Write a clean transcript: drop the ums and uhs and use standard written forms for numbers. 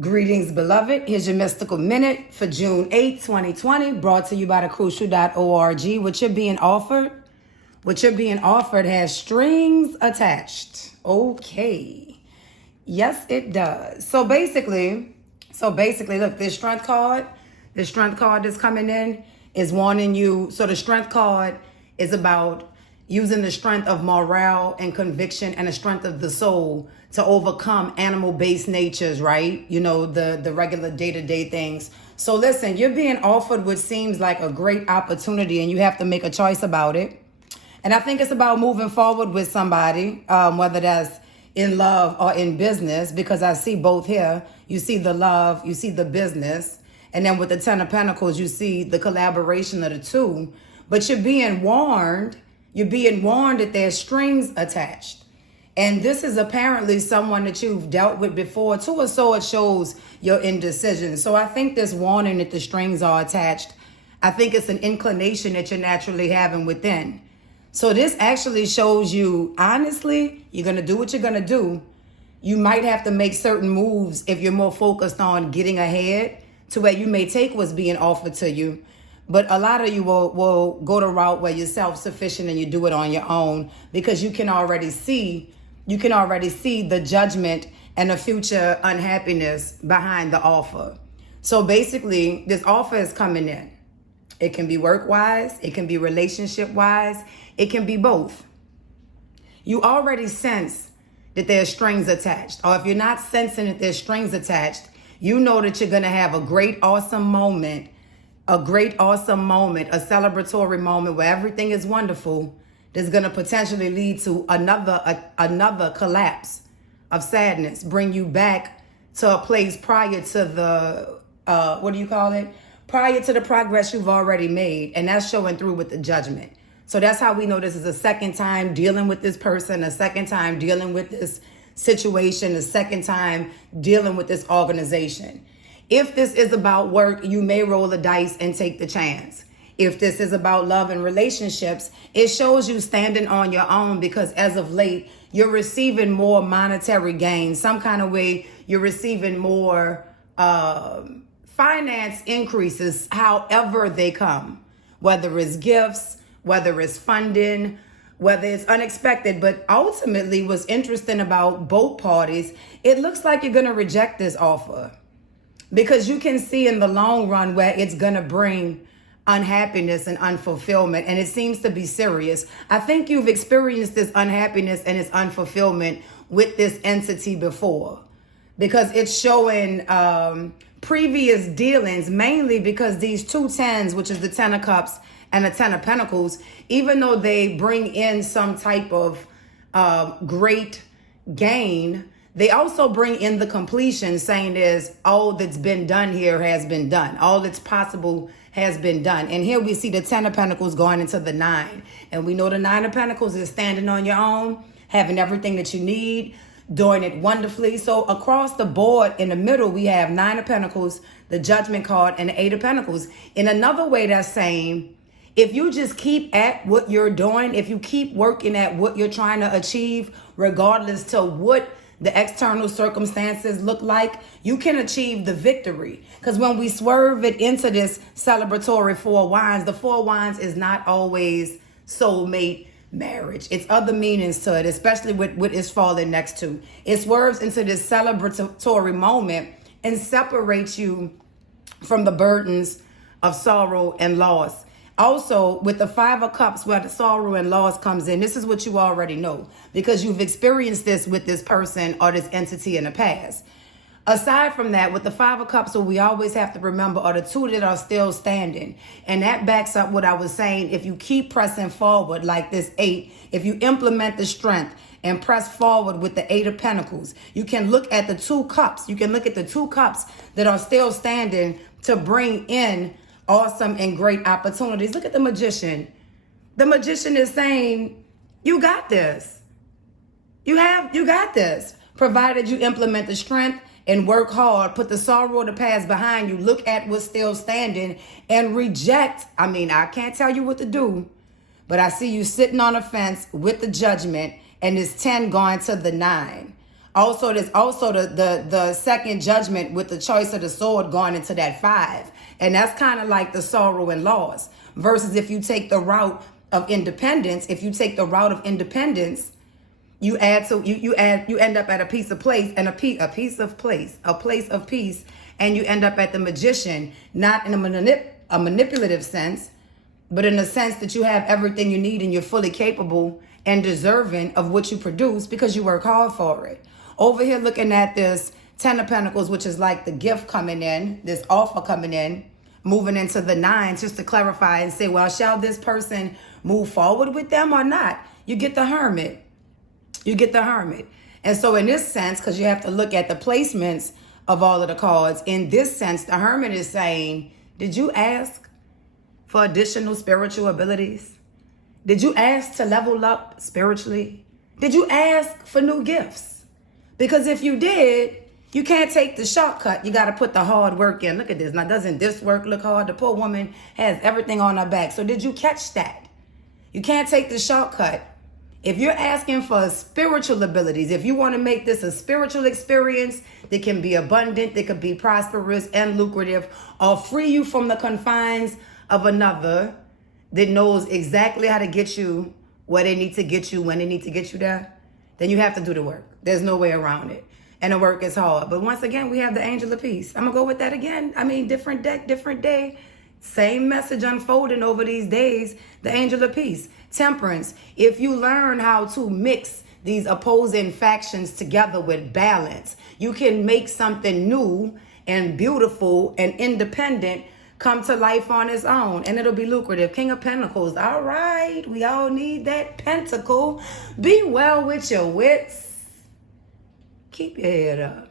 Greetings, beloved. Here's your mystical minute for June 8th, 2020, brought to you by thecrucial.org. What you're being offered has strings attached. Okay. Yes, it does. So basically, look, this strength card that's coming in is warning you. So the strength card is about using the strength of morale and conviction and the strength of the soul to overcome animal-based natures, right? You know, the regular day-to-day things. So listen, you're being offered what seems like a great opportunity and you have to make a choice about it. And I think it's about moving forward with somebody, whether that's in love or in business, because I see both here. You see the love, you see the business. And then with the Ten of Pentacles, you see the collaboration of the two. But you're being warned that there's strings attached. And this is apparently someone that you've dealt with before too, or so it shows your indecision. So I think this warning that the strings are attached, I think it's an inclination that you're naturally having within. So this actually shows you, honestly, you're going to do what you're going to do. You might have to make certain moves if you're more focused on getting ahead to where you may take what's being offered to you. But a lot of you will go the route where you're self-sufficient and you do it on your own because you can already see the judgment and the future unhappiness behind the offer. So basically, this offer is coming in. It can be work-wise, it can be relationship-wise, it can be both. You already sense that there's strings attached. Or if you're not sensing that there's strings attached, you know that you're going to have a great, awesome moment, a celebratory moment where everything is wonderful. That's going to potentially lead to another collapse of sadness, bring you back to a place prior to the, prior to the progress you've already made. And that's showing through with the judgment. So that's how we know this is a second time dealing with this person, a second time dealing with this situation, a second time dealing with this organization. If this is about work, you may roll the dice and take the chance. If this is about love and relationships, it shows you standing on your own because as of late, you're receiving more monetary gain. Some kind of way you're receiving more finance increases, however they come, whether it's gifts, whether it's funding, whether it's unexpected. But ultimately, what's interesting about both parties, it looks like you're going to reject this offer because you can see in the long run where it's going to bring unhappiness and unfulfillment, and it seems to be serious. I think you've experienced this unhappiness and this unfulfillment with this entity before because it's showing previous dealings, mainly because these two tens, which is the Ten of Cups and the Ten of Pentacles, even though they bring in some type of great gain, they also bring in the completion, saying there's all that's been done here has been done. All that's possible has been done. And here we see the Ten of Pentacles going into the Nine. And we know the Nine of Pentacles is standing on your own, having everything that you need, doing it wonderfully. So across the board in the middle, we have Nine of Pentacles, the Judgment card, and the Eight of Pentacles. In another way, that's saying, if you just keep at what you're doing, if you keep working at what you're trying to achieve, regardless to what the external circumstances look like, you can achieve the victory. Because when we swerve it into this celebratory Four of Wands, the Four of Wands is not always soulmate marriage. It's other meanings to it, especially with what it's falling next to. It swerves into this celebratory moment and separates you from the burdens of sorrow and loss. Also, with the Five of Cups, where the sorrow and loss comes in, this is what you already know because you've experienced this with this person or this entity in the past. Aside from that, with the Five of Cups, what we always have to remember are the two that are still standing. And that backs up what I was saying. If you keep pressing forward like this Eight, if you implement the strength and press forward with the Eight of Pentacles, you can look at the two cups. You can look at the two cups that are still standing to bring in awesome and great opportunities. Look at the Magician. The Magician is saying, you got this. You got this. Provided you implement the strength and work hard, put the sorrow of the past behind you, look at what's still standing and reject. I can't tell you what to do, but I see you sitting on a fence with the Judgment and this 10 going to the 9. Also, there's also the second judgment with the choice of the sword going into that 5. And that's kind of like the sorrow and loss. Versus if you take the route of independence, you end up at a place of peace, and you end up at the magician, not in a manipulative sense, but in the sense that you have everything you need and you're fully capable and deserving of what you produce because you work hard for it. Over here looking at this 10 of Pentacles, which is like the gift coming in, this offer coming in, moving into the 9s, just to clarify and say, well, shall this person move forward with them or not? You get the Hermit. And so in this sense, because you have to look at the placements of all of the cards, in this sense, the Hermit is saying, did you ask for additional spiritual abilities? Did you ask to level up spiritually? Did you ask for new gifts? Because if you did, you can't take the shortcut. You got to put the hard work in. Look at this. Now, doesn't this work look hard? The poor woman has everything on her back. So did you catch that? You can't take the shortcut. If you're asking for spiritual abilities, if you want to make this a spiritual experience that can be abundant, that could be prosperous and lucrative, or free you from the confines of another that knows exactly how to get you where they need to get you, when they need to get you there, then you have to do the work. There's no way around it. And the work is hard. But once again, we have the Angel of Peace. I'm going to go with that again. I mean, different deck, different day. Same message unfolding over these days. The Angel of Peace. Temperance. If you learn how to mix these opposing factions together with balance, you can make something new and beautiful and independent come to life on its own, and it'll be lucrative. King of Pentacles. All right. We all need that pentacle. Be well with your wits. Keep your head up.